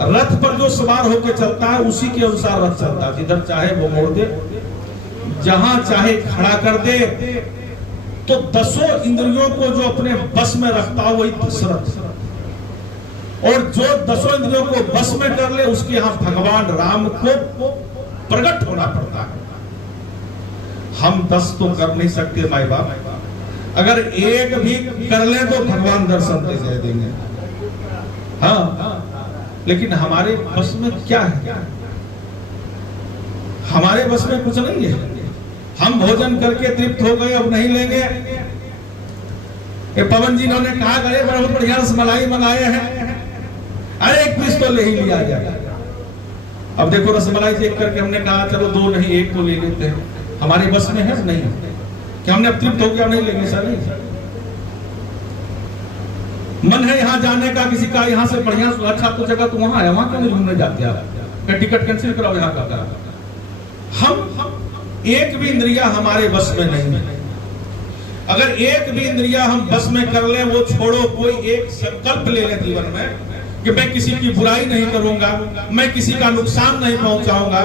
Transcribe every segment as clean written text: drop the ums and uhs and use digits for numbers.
रथ पर जो सवार होकर चलता है उसी के अनुसार रथ चलता है, जिधर चाहे वो मोड़ दे, जहां चाहे खड़ा कर दे। तो 10 इंद्रियों को जो अपने बस में रखता है वही दशरथ, और जो 10 इंद्रियों को बस में कर ले उसके यहां भगवान राम को प्रकट होना पड़ता है। हम 10 तो कर नहीं सकते माई बाप, अगर एक भी कर ले तो भगवान दर्शन दे देंगे। हाँ, लेकिन हमारे बस में क्या है? हमारे बस में कुछ नहीं है। हम भोजन करके तृप्त हो गए, अब नहीं लेंगे। ये पवन जी ने कहा अरे बहुत बढ़िया रसमलाई मंगाए हैं, अरे एक पीस तो ले ही लिया गया। अब देखो रसमलाई देख करके हमने कहा चलो 2 नहीं 1 तो ले लेते हैं, हमारे बस में है नहीं कि हमने अब तृप्त हो गया नहीं लेंगे। सर मन है यहाँ जाने का, किसी का यहाँ से बढ़िया अच्छा तो जगह तो वहां है, वहां क्यों नहीं घूमने जाते आप? टिकट कैंसिल कराओ यहाँ का। हम एक भी इंद्रिया हमारे बस में नहीं है। अगर एक भी इंद्रिया हम बस में कर ले, वो छोड़ो, कोई एक संकल्प ले ले जीवन में कि मैं किसी की बुराई नहीं करूंगा, मैं किसी का नुकसान नहीं पहुंचाऊंगा,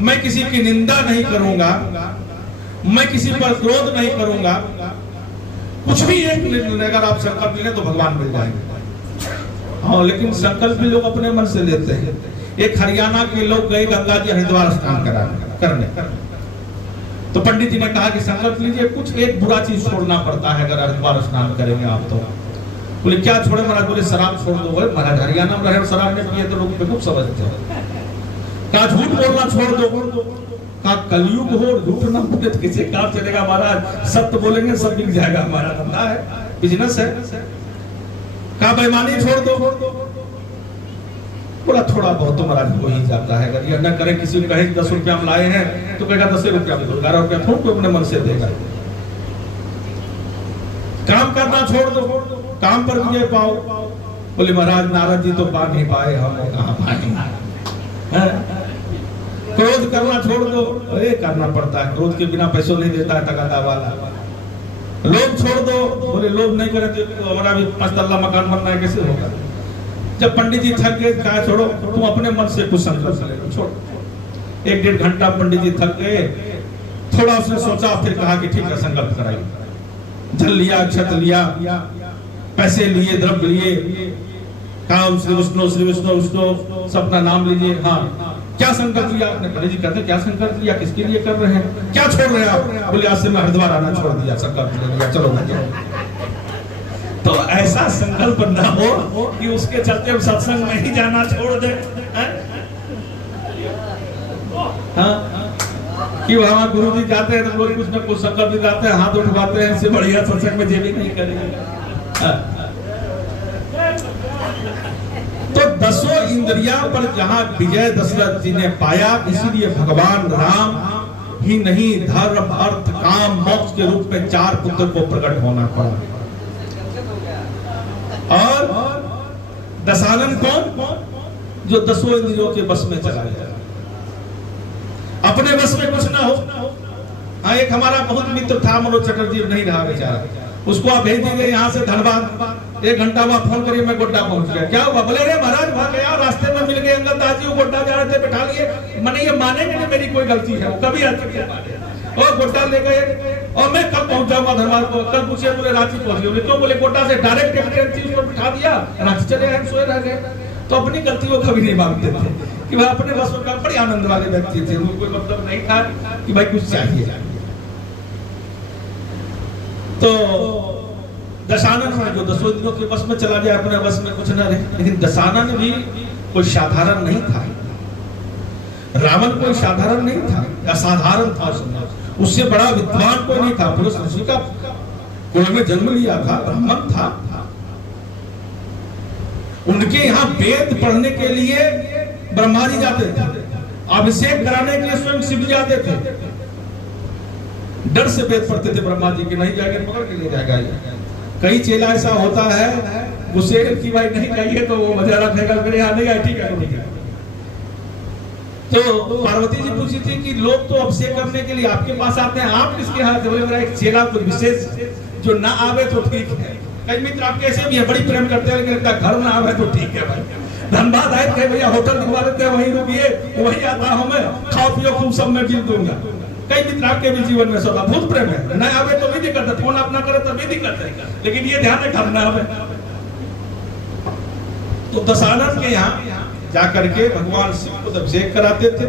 मैं किसी की निंदा नहीं करूंगा, मैं किसी पर क्रोध नहीं करूंगा, कुछ भी एक अगर आप संकल्प ले तो भगवान मिल जाएंगे। हाँ, लेकिन संकल्प भी लोग अपने मन से लेते हैं। एक हरियाणा के लोग गए गंगा जी हरिद्वार स्नान करने, तो पंडित जी ने कहा कि संकल्प लीजिए, कुछ एक बुरा चीज छोड़ना पड़ता है अगर हरिद्वार स्नान करेंगे आप तो। बोले क्या छोड़े महाराज? बोले शराब छोड़ दो। बोले महाराज हरियाणा में रहे शराब नहीं पिए तो लोग बेवकूफ समझते हैं। कहा झूठ बोलना छोड़ दो। कहा कलयुग हो, झूठ ना बोले तो किसी काम चलेगा महाराज, सत्य बोलेंगे सब बिक जाएगा, हमारा धंधा है, बिजनेस है। कहा बेईमानी छोड़ दो। बोला थोड़ा बहुत तो महाराज हो ही जाता है, अगर यह न करे, किसी ने कहे 10 रुपया हम लाए हैं तो कहेगा 10 रुपया में दो, 11 रुपया थोड़ा कोई अपने मन से देगा। काम करना छोड़ दो, काम पर विजय पाओ। बोले महाराज नारद जी तो पा नहीं पाए, हम कहां पाएंगे। क्रोध करना छोड़ दो, अरे करना पड़ता है, क्रोध के बिना पैसों नहीं देता है तगादा वाला। लोभ छोड़ दो, बोले लोभ नहीं करे तो हमारा भी 5 तल्ला मकान बनना है, कैसे होगा? जब पंडित जी थक गए, कहा छोड़ो तुम अपने मन से कुछ संकल्प ले, छोड़। 1-1.5 घंटा पंडित जी थक गए, थोड़ा उसने सोचा, फिर कहा कि ठीक है संकल्प कराइए। जल लिया, अक्षत लिया, पैसे लिए, द्रव्य लिए, काम श्री विष्णु सबका नाम लीजिए। हाँ, क्या संकल्प लिया आपने? पंडित जी कहते क्या संकल्प लिया, किसके लिए कर रहे हैं, क्या छोड़ रहे हैं आप? बोले आज से मैं हरिद्वार आना छोड़ दिया, संकल्प ले लिया, चलो। तो ऐसा संकल्प ना हो कि उसके चलते हम सत्संग में ही जाना छोड़ दे। हाँ, कि वहां गुरु जी जाते हैं तो लोग कुछ न कुछ संकल्प दिखाते हैं, हाथ उठवाते हैं, इससे बढ़िया सत्संग में जेबी नहीं करेंगे। तो 10 इंद्रिया पर जहां विजय दशरथ जी ने पाया, इसीलिए भगवान राम ही नहीं, धर्म अर्थ काम मोक्ष के रूप में 4 पुत्र को प्रकट होना पड़ा। और दशानन कौन? जो 10 इंद्रियों के बस में चला गया, अपने बस में कुछ ना हो। हाँ, एक हमारा बहुत मित्र था मनोज चटर्जी, नहीं रहा बेचारा, उसको आप भेज दीजिए यहाँ से धनबाद, 1 घंटा बाद फोन करिए मैं गोड्डा पहुंच गया। क्या हुआ? बोले अरे महाराज वहां गया, रास्ते में मिल गए अंगद दास जी, गोड्डा जा रहे थे, बैठा लिए। मैंने ये मानेंगे नहीं मेरी कोई गलती है, वो कभी आती है, और गोड्डा ले गए। और मैं कब पहुंच जाऊंगा धनबाद को? कल पूछे, बोले रांची पहुंच गए। क्यों? बोले गोड्डा से डायरेक्ट ट्रेन थी, उसको बिठा दिया, रांची चले गए, सोए रह गए। तो अपनी गलती वो कभी नहीं मानते थे कि वह अपने बस में बड़े आनंद वाले व्यक्ति थे, उनको कोई मतलब नहीं था कि भाई कुछ चाहिए। तो दशानन में जो 10 इंद्रियों के बस में चला गया, अपने बस में कुछ न रहे। लेकिन दशानन भी कोई साधारण नहीं था, रावण कोई साधारण नहीं था, असाधारण था। उससे बड़ा विद्वान कोई नहीं था, पुरुष ऋषि का कुल में जन्म लिया था, ब्राह्मण था। उनके यहाँ वेद पढ़ने के लिए ब्रह्मा जी जाते थे, अभिषेक कराने के लिए स्वयं शिव जाते थे। डर से वेद पढ़ते थे ब्रह्मा जी के, नहीं जाएंगे पकड़ के ले जाएगा। कई चेला ऐसा होता है गुस्से की भाई नहीं जाइए तो वो मजा रखेगा, मेरे यहाँ नहीं आए, ठीक है। तो पार्वती जी पूछी थी कि लोग तो अभिषेक करने के लिए आपके पास आते हैं, आप किसके हाथ से? बोले मेरा एक चेला कुछ विशेष जो ना आवे तो ठीक है। कई मित्र आपके ऐसे भी है, बड़ी प्रेम करते हैं, लेकिन घर ना आवे तो ठीक है भाई। धनबाद आए कहे भैया होटल दिखवा देते हैं, वहीं रुकिए, वही आता हमें, खाओ पियो खूब, सब मैं बिल दूंगा। कई मित्र के भी जीवन में सदा भूत प्रेम है, न आवे तो भी दिक्कत है, फोन अपना करे तो भी दिक्कत है, लेकिन ये ध्यान रखना हमें। तो दशानन के यहाँ जाकर के भगवान शिव को अभिषेक कराते थे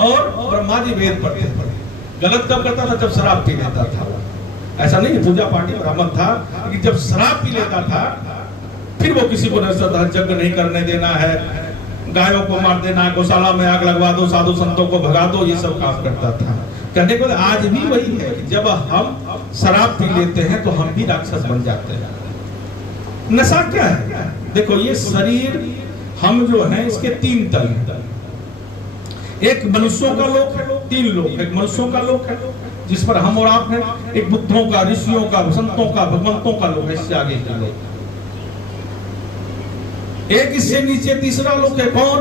और ब्रह्मा जी वेद पढ़ते थे। गलत कब करता था? जब शराब पी लेता था। ऐसा नहीं पूजा पाठी ब्राह्मण था, लेकिन जब शराब पी लेता था फिर वो किसी को यज्ञ नहीं करने देना है, गायों को मार देना, गौशाला में आग लगवा दो, साधु संतों को भगा दो, ये सब काम करता था। कहने को आज भी वही है कि जब हम शराब पी लेते हैं तो हम भी राक्षस बन जाते हैं। नशा क्या है? देखो ये शरीर हम जो है इसके तीन तल हैं। एक मनुष्यों का लोक है, तीन लोक है। एक मनुष्यों का लोक है जिस पर हम और आप हैं, एक बुद्धों का, ऋषियों का, संतों का, भगवंतों का लोक है, इससे आगे का लोक। एक इससे नीचे तीसरा लोक है, कौन?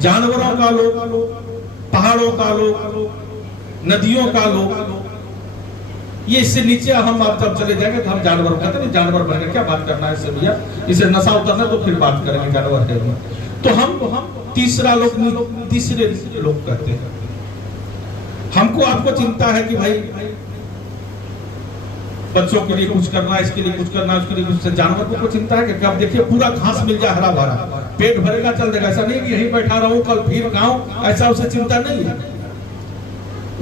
जानवरों का लोक, पहाड़ों का लोक, नदियों का लोक। ये इससे नीचे हम आप जब चले जाएंगे तो हम जानवर कहते हैं, जानवर बन गए, क्या बात करना है इससे भैया, इसे नशा उतरना तो फिर बात करेंगे जानवर है। तो हम तीसरा लोक, तीसरे लोक कहते हैं। हमको आपको चिंता है कि भाई बच्चों के लिए कुछ करना, इसके लिए कुछ करना, उसके लिए कुछ। जानवर को चिंता है कि कब देखिए पूरा घास मिल जाए हरा भरा, पेट भरेगा चल देगा। ऐसा नहीं कि यहीं बैठा रहूं कल फिर खाऊं, ऐसा उसे चिंता नहीं है।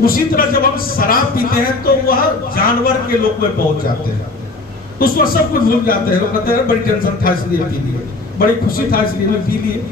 उसी तरह जब हम शराब पीते हैं तो वह जानवर के लोक में पहुंच जाते हैं, उस वक्त सब कुछ भूल जाते हैं। लोग कहते हैं बड़ी टेंशन था इसलिए पी लिए, बड़ी खुशी था इसलिए पी लिए।